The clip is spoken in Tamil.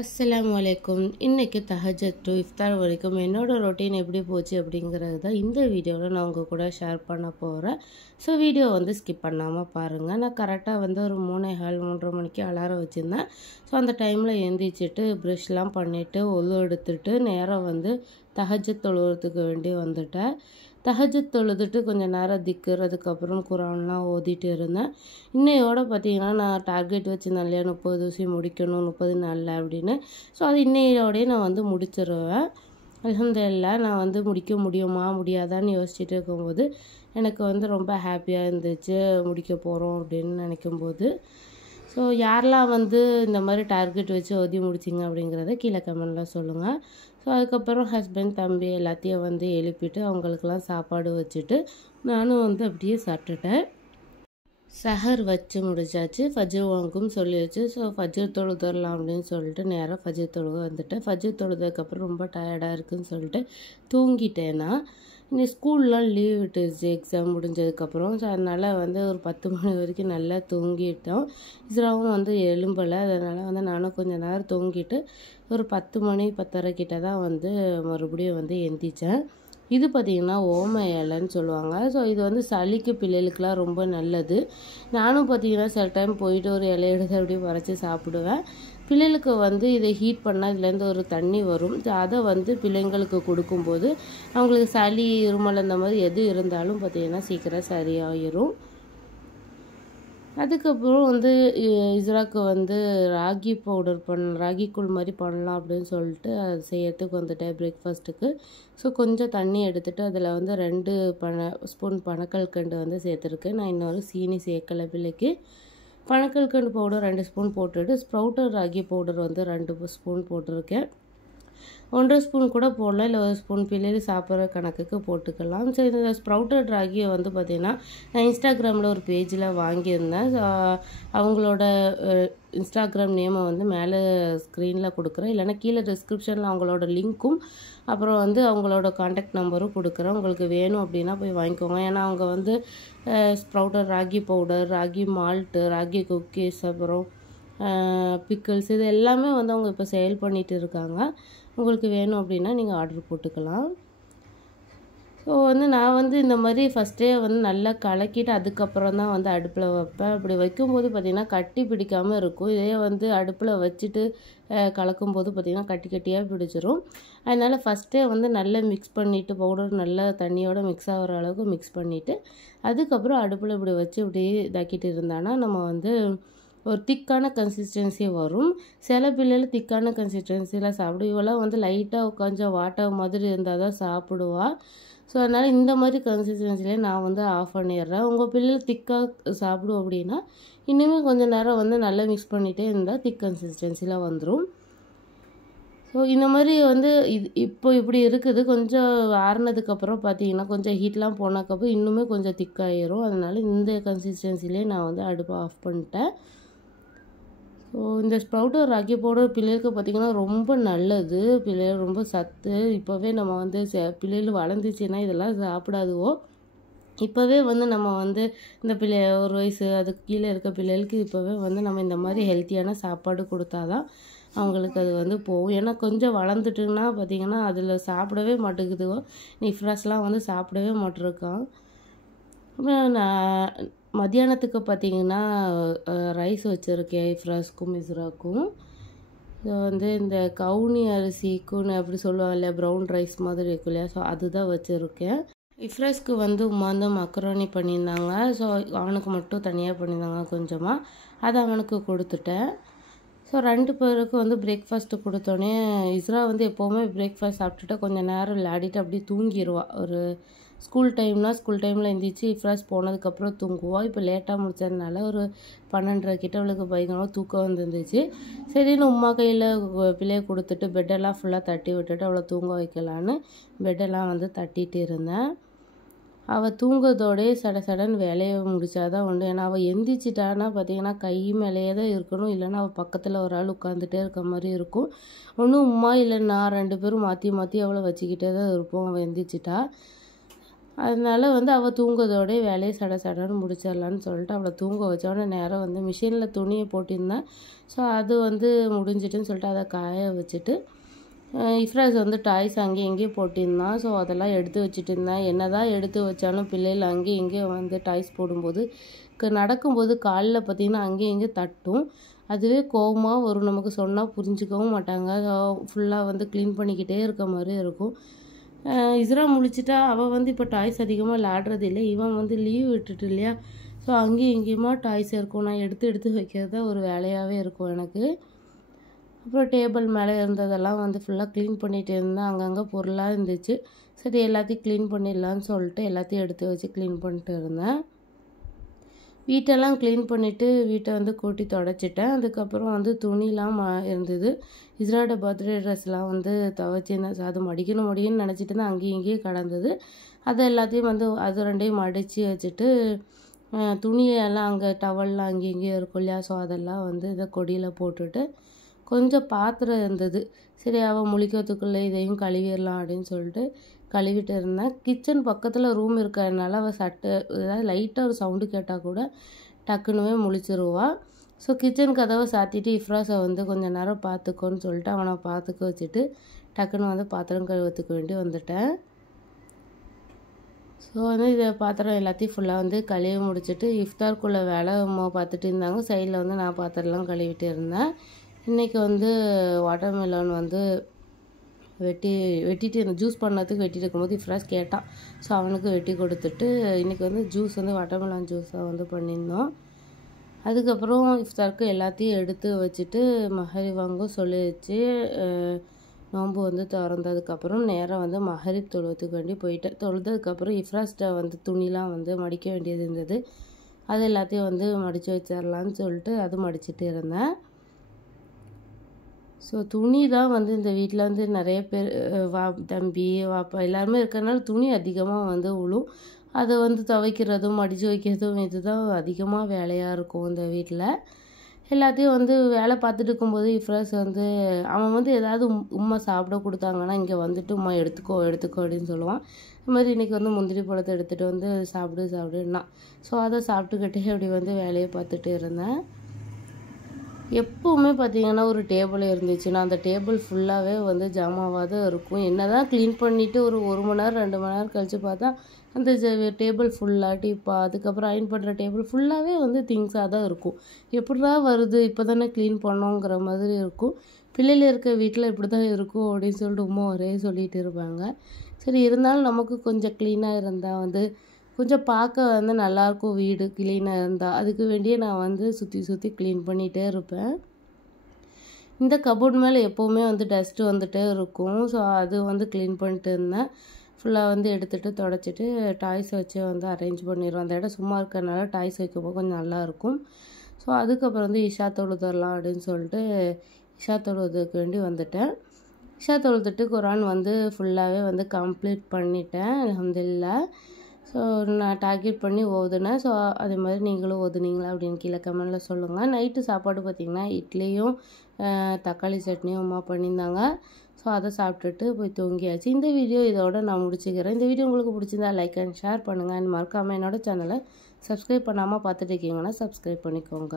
அஸ்ஸலாமு அலைக்கும். இன்றைக்கி தஹஜத் டு இஃப்தார் வரைக்கும் என்னோடய ரொட்டீன் எப்படி போச்சு அப்படிங்கிறது தான் இந்த வீடியோவில் நான் உங்கள் கூட ஷேர் பண்ண போகிறேன். ஸோ வீடியோ ஸ்கிப் பண்ணாமல் பாருங்கள். நான் கரெக்டாக ஒரு 3:30 மணிக்கு அலாரம் வச்சுருந்தேன். ஸோ அந்த டைமில் எழுந்திரிச்சிட்டு ப்ரஷ்லாம் பண்ணிவிட்டு ஒது எடுத்துட்டு நேராக தஹஜத் தொழுகிறதுக்கு வேண்டி வந்துட்டேன். தஹஜத் தொழுதுட்டு கொஞ்சம் நேரம் திக்கர், அதுக்கப்புறம் குரான்லாம் ஓதிட்டு இருந்தேன். இன்னையோட பார்த்திங்கன்னா நான் டார்கெட் வச்சுருந்தேன் இல்லையா, 30 தூசி முடிக்கணும் 30 நாளில் அப்படின்னு. ஸோ அது இன்னையோடய நான் முடிச்சிருவேன். அல்ஹம்துலில்லாஹ். நான் முடிக்க முடியுமா முடியாதான்னு யோசிச்சுட்டு இருக்கும்போது எனக்கு ரொம்ப ஹாப்பியாக இருந்துச்சு முடிக்க போகிறோம் அப்படின்னு நினைக்கும்போது. ஸோ யாரெல்லாம் இந்த மாதிரி டார்கெட் வச்சு ஓதி முடிச்சிங்க அப்படிங்கிறத கீழே கமெண்டில் சொல்லுங்கள். ஸோ அதுக்கப்புறம் ஹஸ்பண்ட் தம்பி எல்லாத்தையும் எழுப்பிட்டு அவங்களுக்கெல்லாம் சாப்பாடு வச்சுட்டு நானும் அப்படியே சாப்பிட்டுட்டேன். சஹர் வச்சு முடிச்சாச்சு. ஃபஜ்ர் வாங்கும் சொல்லியாச்சு. ஸோ ஃபஜ்ர் தொழுதரலாம் அப்படின்னு சொல்லிட்டு நேராக ஃபஜ்ர் தொழுக வந்துட்டேன். ஃபஜ்ர் தொழுதுக்கப்புறம் ரொம்ப டயர்டாக இருக்குதுன்னு சொல்லிட்டு தூங்கிட்டேன்னா. இன்னைக்கு ஸ்கூல்லாம் லீவ் விட்டுருச்சு எக்ஸாம் முடிஞ்சதுக்கப்புறம். ஸோ அதனால் ஒரு 10 மணி வரைக்கும் நல்லா தூங்கிட்டோம். இஸ்ராவும் எழும்பலை. அதனால் நானும் கொஞ்சம் நேரம் தூங்கிட்டு ஒரு 10 மணி 10:30 கிட்ட தான் மறுபடியும் எந்திரிச்சேன். இது பார்த்திங்கன்னா ஓம இலைன்னு சொல்லுவாங்க. ஸோ இது சளிக்கு பிள்ளைகளுக்கெலாம் ரொம்ப நல்லது. நானும் பார்த்திங்கன்னா சில டைம் போயிட்டு ஒரு இலைய எடுத்து அப்படியே பறித்து சாப்பிடுவேன். பிள்ளைகளுக்கு இதை ஹீட் பண்ணால் இதுலேருந்து ஒரு தண்ணி வரும். அதை பிள்ளைங்களுக்கு கொடுக்கும்போது அவங்களுக்கு சளி இருமல் அந்த மாதிரி எது இருந்தாலும் பார்த்திங்கன்னா சீக்கிரம் சரியாயிரும். அதுக்கப்புறம் இஸ்ராக்கு ராகி பவுடர் ராகி கூழ் மாதிரி பண்ணலாம் அப்படின்னு சொல்லிட்டு அது செய்யறதுக்கு வந்துட்டேன் பிரேக்ஃபாஸ்ட்டுக்கு. ஸோ கொஞ்சம் தண்ணி எடுத்துகிட்டு அதில் 2 ஸ்பூன் பனக்கல்கண்டு சேர்த்துருக்கேன். நான் இன்னொரு சீனி சேர்க்கலை பிள்ளைக்கு. பனக்கல்கண்டு பவுடர் 2 ஸ்பூன் போட்டுட்டு ஸ்ப்ரவுட்டட் ராகி பவுடர் 2 ஸ்பூன் போட்டிருக்கேன். 1.5 ஸ்பூன் கூட போடலாம், இல்லை 1 ஸ்பூன் பிள்ளைகள் சாப்பிட்ற கணக்குக்கு போட்டுக்கலாம். ஸோ இந்த ஸ்ப்ரவுட்டட் ராகியை பார்த்திங்கன்னா நான் இன்ஸ்டாகிராமில் ஒரு பேஜில் வாங்கியிருந்தேன். அவங்களோட இன்ஸ்டாகிராம் நேமை மேலே ஸ்க்ரீனில் கொடுக்குறேன், இல்லைனா கீழே டிஸ்கிரிப்ஷனில் அவங்களோட லிங்க்கும் அப்புறம் அவங்களோட காண்டாக்ட் நம்பரும் கொடுக்குறேன். உங்களுக்கு வேணும் அப்படின்னா போய் வாங்கிக்கோங்க. ஏன்னா அவங்க sprouted ragi powder, ragi malt, ragi cookies, அப்புறம் பிக்கிள்ஸ் இது எல்லாமே அவங்க இப்போ சேல் பண்ணிகிட்டு இருக்காங்க. உங்களுக்கு வேணும் அப்படின்னா நீங்கள் ஆர்டர் போட்டுக்கலாம். ஸோ நான் இந்த மாதிரி ஃபஸ்ட்டே நல்லா கலக்கிட்டு அதுக்கப்புறம் தான் அடுப்பில் வைப்பேன். அப்படி வைக்கும்போது பார்த்திங்கன்னா கட்டி பிடிக்காமல் இருக்கும். இதே அடுப்பில் வச்சுட்டு கலக்கும்போது பார்த்திங்கன்னா கட்டி கட்டியாக பிடிச்சிரும். அதனால் ஃபஸ்ட்டே நல்லா மிக்ஸ் பண்ணிவிட்டு பவுடர் நல்லா தண்ணியோடு மிக்ஸ் ஆகிற அளவுக்கு மிக்ஸ் பண்ணிவிட்டு அதுக்கப்புறம் அடுப்பில் இப்படி வச்சு இப்படி இதாக்கிட்டு இருந்தானா நம்ம ஒரு திக்கான கன்சிஸ்டன்சி வரும். சில பிள்ளைகள் திக்கான கன்சிஸ்டன்சியில் சாப்பிடும். இவெல்லாம் லைட்டாக கொஞ்சம் வாட்டர் மாதிரி இருந்தால் தான் சாப்பிடுவா. ஸோ அதனால் இந்த மாதிரி கன்சிஸ்டன்சிலே நான் ஆஃப் பண்ணிடுறேன். உங்கள் பிள்ளைகள் திக்காக சாப்பிடும் அப்படின்னா இன்னுமே கொஞ்சம் நேரம் நல்லா மிக்ஸ் பண்ணிகிட்டே இருந்தால் திக் கன்சிஸ்டன்சியில் வந்துடும். ஸோ இந்த மாதிரி இது இப்போ இப்படி இருக்குது. கொஞ்சம் ஆறுனதுக்கப்புறம் பார்த்தீங்கன்னா கொஞ்சம் ஹீட்லாம் போனதுக்கப்புறம் இன்னுமே கொஞ்சம் திக்காயிரும். அதனால் இந்த கன்சிஸ்டன்சிலே நான் அடுப்பை ஆஃப் பண்ணிட்டேன். ஸோ இந்த ஸ்ப்ரவுட்டர் ராகி பவுடர் பிள்ளைகளுக்கு பார்த்திங்கன்னா ரொம்ப நல்லது. பிள்ளைகள் ரொம்ப சத்து. இப்போவே நம்ம பிள்ளைகள் வளர்ந்துச்சுன்னா இதெல்லாம் சாப்பிடாதுவோ. இப்போவே நம்ம இந்த பிள்ளை 1 வயசு அதுக்கு கீழே இருக்க பிள்ளைகளுக்கு இப்போவே நம்ம இந்த மாதிரி ஹெல்த்தியான சாப்பாடு கொடுத்தா தான் அவங்களுக்கு அது போகும். ஏன்னா கொஞ்சம் வளர்ந்துட்டுன்னா பார்த்திங்கன்னா அதில் சாப்பிடவே மாட்டேங்குதுவோ. நீ ஃப்ரெஷ்லாம் சாப்பிடவே மாட்டிருக்கான். அப்புறம் நான் மத்தியானத்துக்கு பார்த்திங்கன்னா ரைஸ் வச்சுருக்கேன் இஃப்ராஸ்க்கும் இஸ்ராக்கும். ஸோ இந்த கவுனி அரிசி கூணு அப்படி சொல்லுவாங்க இல்லையா, ப்ரௌன் ரைஸ் மாதிரி இருக்கும் இல்லையா, ஸோ அதுதான் வச்சுருக்கேன். இஃப்ராஸ்க்கு உமா மக்ரோனி பண்ணியிருந்தாங்க. ஸோ அவனுக்கு மட்டும் தனியாக பண்ணியிருந்தாங்க கொஞ்சமாக. அதை அவனுக்கு கொடுத்துட்டேன். ஸோ 2 பேருக்கு பிரேக்ஃபாஸ்ட்டு கொடுத்தோன்னே இஸ்ரா எப்போவுமே பிரேக்ஃபாஸ்ட் சாப்பிட்டுட்டு கொஞ்சம் நேரம் விளையாடிட்டு அப்படியே தூங்கிடுவா. ஒரு ஸ்கூல் டைமில் எழுந்திரிச்சு இஃப்ராஸ் போனதுக்கப்புறம் தூங்குவோம். இப்போ லேட்டாக முடிச்சதுனால ஒரு 12:30 கிட்ட அவளுக்கு பயங்கரமாக தூக்கம் வந்துருந்துச்சு. சரின்னு உமா கையில் பிள்ளையை கொடுத்துட்டு பெட்டெல்லாம் ஃபுல்லாக தட்டி விட்டுட்டு அவளை தூங்க வைக்கலான்னு பெட்டெல்லாம் தட்டிகிட்டு இருந்தேன். அவள் தூங்குறதோடே சடன்னு வேலையை முடிச்சாதான் உண்டு. ஏன்னா அவள் எந்திரிச்சிட்டான்னா பார்த்திங்கன்னா கை மேலேயே தான் இருக்கணும், இல்லைன்னா அவள் பக்கத்தில் ஒரு ஆள் உட்காந்துட்டே இருக்க மாதிரி இருக்கும். ஒன்றும் உமா இல்லை நான் 2 பேரும் மாற்றி மாற்றி அவளை வச்சுக்கிட்டே தான் இருப்போம் அவள் எந்திரிச்சிட்டா. அதனால வந்து அவள் தூங்குறதோடய வேலையை சட சடன்னு முடிச்சிடலான்னு சொல்லிட்டு அவளை தூங்க வச்சோடனே நேரம் வந்து மிஷினில் துணியை போட்டிருந்தேன். ஸோ அது வந்து முடிஞ்சிட்டுன்னு சொல்லிட்டு அதை காய வச்சுட்டு இஃப்ராஸ் வந்து டாய்ஸ் அங்கேயும் இங்கேயும் போட்டிருந்தான். ஸோ அதெல்லாம் எடுத்து வச்சுட்டு இருந்தேன். என்ன தான் எடுத்து வச்சாலும் பிள்ளைகள் அங்கேயும் இங்கேயும் வந்து டாய்ஸ் போடும்போது நடக்கும்போது காலில் பார்த்திங்கன்னா அங்கேயும் இங்கேயும் தட்டும். அதுவே கோவமாக வரும். நமக்கு சொன்னால் புரிஞ்சுக்கவும் மாட்டாங்க. ஃபுல்லாக வந்து க்ளீன் பண்ணிக்கிட்டே இருக்க மாதிரி இருக்கும். இஸ்ரா முழிச்சிட்டா அவள் வந்து இப்போ டாய்ஸ் அதிகமாக விளாடுறது இல்லை. இவன் வந்து லீவ் விட்டுட்டு இல்லையா, ஸோ அங்கேயும் இங்கேயுமா டாய்ஸ் இருக்கும். நான் எடுத்து எடுத்து வைக்கிறது தான் ஒரு வேலையாகவே இருக்கும் எனக்கு. அப்புறம் டேபிள் மேலே இருந்ததெல்லாம் வந்து ஃபுல்லாக க்ளீன் பண்ணிகிட்டு இருந்தேன். அங்கங்கே பொருளாக இருந்துச்சு. சரி எல்லாத்தையும் க்ளீன் பண்ணிடலான்னு சொல்லிட்டு எல்லாத்தையும் எடுத்து வச்சு க்ளீன் பண்ணிட்டு இருந்தேன். வீட்டெல்லாம் க்ளீன் பண்ணிவிட்டு வீட்டை வந்து கூட்டி தொடச்சிட்டேன். அதுக்கப்புறம் வந்து துணிலாம் இருந்தது. இஸ்ராவோட பர்த்டே ட்ரெஸ்லாம் வந்து துவைச்சிருந்தேன். அது மடிக்கணும்னு நினச்சிட்டு தான் அங்கேயும் இங்கேயும் கடந்தது. அதை எல்லாத்தையும் வந்து அது ரெண்டையும் மடித்து வச்சுட்டு துணியெல்லாம் அங்கே டவல்லாம் அங்கேயும் இங்கேயும் இருக்கும் இல்லையா, ஸோ அதெல்லாம் வந்து இதை கொடியில் போட்டுட்டு கொஞ்சம் பாத்திரம் இருந்தது. சரி அவள் முழிக்கிறதுக்குள்ளே இதையும் கழுவிடலாம் அப்படின்னு சொல்லிட்டு கழுவிட்டு இருந்தேன். கிச்சன் பக்கத்தில் ரூம் இருக்கிறதுனால அவள் ஏதாவது லைட்டாக ஒரு சவுண்டு கேட்டால் கூட டக்குன்னு முழிச்சிருவா. ஸோ கிச்சன் கதவை சாத்திட்டு இஃப்ராஸை வந்து கொஞ்சம் நேரம் பார்த்துக்கோன்னு சொல்லிட்டு அவனை பார்த்துக்க வச்சுட்டு டக்குன்னு வந்து பாத்திரம் கழுவத்துக்கு வேண்டி வந்துட்டேன். ஸோ வந்து இதை பாத்திரம் எல்லாத்தையும் ஃபுல்லாக வந்து கழுவி முடிச்சுட்டு இஃப்தாருக்குள்ளே வேலை அம்மா பார்த்துட்டு இருந்தாங்க. சைடில் வந்து நான் பாத்திரம்லாம் கழுவிட்டு இருந்தேன். இன்றைக்கி வந்து வாட்டர்மெலன் வந்து வெட்டிட்டு ஜூஸ் பண்ணதுக்கு வெட்டிட்டு இருக்கும்போது இஃப்ராஸ் கேட்டான். ஸோ அவனுக்கு வெட்டி கொடுத்துட்டு இன்றைக்கி வந்து ஜூஸ் வந்து வாட்டர்மெலன் ஜூஸாக வந்து பண்ணியிருந்தோம். அதுக்கப்புறம் இஃப்தாருக்கு எல்லாத்தையும் எடுத்து வச்சுட்டு மஹரிப் வாங்க சொல்லிடுச்சு. நோன்பு வந்து திறந்ததுக்கப்புறம் நேராக வந்து மஹரிப் தொழுவத்துக்கு வேண்டி போயிட்டேன். தொழுததுக்கப்புறம் இஃப்ராஸ்ட்டை வந்து துணிலாம் வந்து மடிக்க வேண்டியது இருந்தது. அது எல்லாத்தையும் வந்து மடித்து வச்சிடலான்னு சொல்லிட்டு அது மடிச்சுட்டு இருந்தேன். ஸோ துணி தான் வந்து இந்த வீட்டில் வந்து நிறைய பேர் தம்பி வாப்பா எல்லாருமே இருக்கிறனால துணி அதிகமாக வந்து விழும். அதை வந்து துவைக்கிறதும் மடித்து வைக்கிறதும் இதுதான் அதிகமாக வேலையாக இருக்கும் இந்த வீட்டில். எல்லாத்தையும் வந்து வேலை பார்த்துட்டு இருக்கும்போது இஃப்ராஸ் வந்து அவன் வந்து ஏதாவது உம்மா சாப்பிட கொடுத்தாங்கன்னா இங்கே வந்துட்டு உம்மா எடுத்துக்கோ அப்படின்னு சொல்லுவான். இது மாதிரி இன்றைக்கி வந்து முந்திரி பழத்தை எடுத்துகிட்டு வந்து சாப்பிடுன்னா. ஸோ அதை சாப்பிட்டுக்கிட்டே அப்படி வந்து வேலையை பார்த்துட்டு இருந்தேன். எப்போவுமே பார்த்திங்கன்னா ஒரு டேபிள் இருந்துச்சுன்னா அந்த டேபிள் ஃபுல்லாகவே வந்து ஜாமாவாக தான் இருக்கும். என்ன தான் க்ளீன் பண்ணிவிட்டு ஒரு 1 மணி நேரம் 2 மணி நேரம் கழித்து பார்த்தா அந்த டேபிள் ஃபுல்லாக டிப்பா அதுக்கப்புறம் அயன் பண்ணுற டேபிள் ஃபுல்லாகவே வந்து திங்ஸாக தான் இருக்கும். எப்படிடா வருது இப்போ தானே க்ளீன் பண்ணோங்கிற மாதிரி இருக்கும். பிள்ளைகள் இருக்க வீட்டில் இப்படி தான் இருக்கும் அப்படின்னு சொல்லிட்டு உம்மா ஒரே சொல்லிகிட்டு இருப்பாங்க. சரி இருந்தாலும் நமக்கு கொஞ்சம் க்ளீனாக இருந்தால் வந்து கொஞ்சம் பார்க்க வந்து நல்லாயிருக்கும். வீடு க்ளீனாக இருந்தால் அதுக்கு வேண்டியே நான் வந்து சுற்றி க்ளீன் பண்ணிகிட்டே இருப்பேன். இந்த கபோர்ட் மேலே எப்போவுமே வந்து டஸ்ட்டு வந்துகிட்டே இருக்கும். ஸோ அது வந்து க்ளீன் பண்ணிட்டு இருந்தேன். ஃபுல்லாக வந்து எடுத்துகிட்டு தொடச்சிட்டு டாய்ஸ் வச்சு வந்து அரேஞ்ச் பண்ணிடுவோம். அந்த இடம் சும்மா இருக்கிறதுனால டாய்ஸ் வைக்கும்போது கொஞ்சம் நல்லாயிருக்கும். ஸோ அதுக்கப்புறம் வந்து இஷா தொழுதரலாம் அப்படின்னு சொல்லிட்டு இஷா தொழுவதுக்கு வேண்டி வந்துட்டேன். இஷா தொழுதுட்டு குரான் வந்து ஃபுல்லாகவே வந்து கம்ப்ளீட் பண்ணிட்டேன் அல்ஹம்துலில்லாஹ். ஸோ நான் டார்கெட் பண்ணி ஓதுனேன். ஸோ அதே மாதிரி நீங்களும் ஓதுனீங்களா அப்படின்னு கீழே கமெண்டில் சொல்லுங்கள். நைட்டு சாப்பாடு பார்த்திங்கன்னா இட்லியும் தக்காளி சட்னியும் அம்மா பண்ணியிருந்தாங்க. ஸோ அதை சாப்பிட்டுட்டு போய் தூங்கியாச்சு. இந்த வீடியோ இதோட நான் முடிச்சுக்கிறேன். இந்த வீடியோ உங்களுக்கு பிடிச்சிருந்தா லைக் அண்ட் ஷேர் பண்ணுங்கள். அண்ட் மறக்காமல் என்னோட சேனலை சப்ஸ்கிரைப் பண்ணாமல் பார்த்துட்டு இருக்கீங்கன்னா சப்ஸ்கிரைப் பண்ணிக்கோங்க.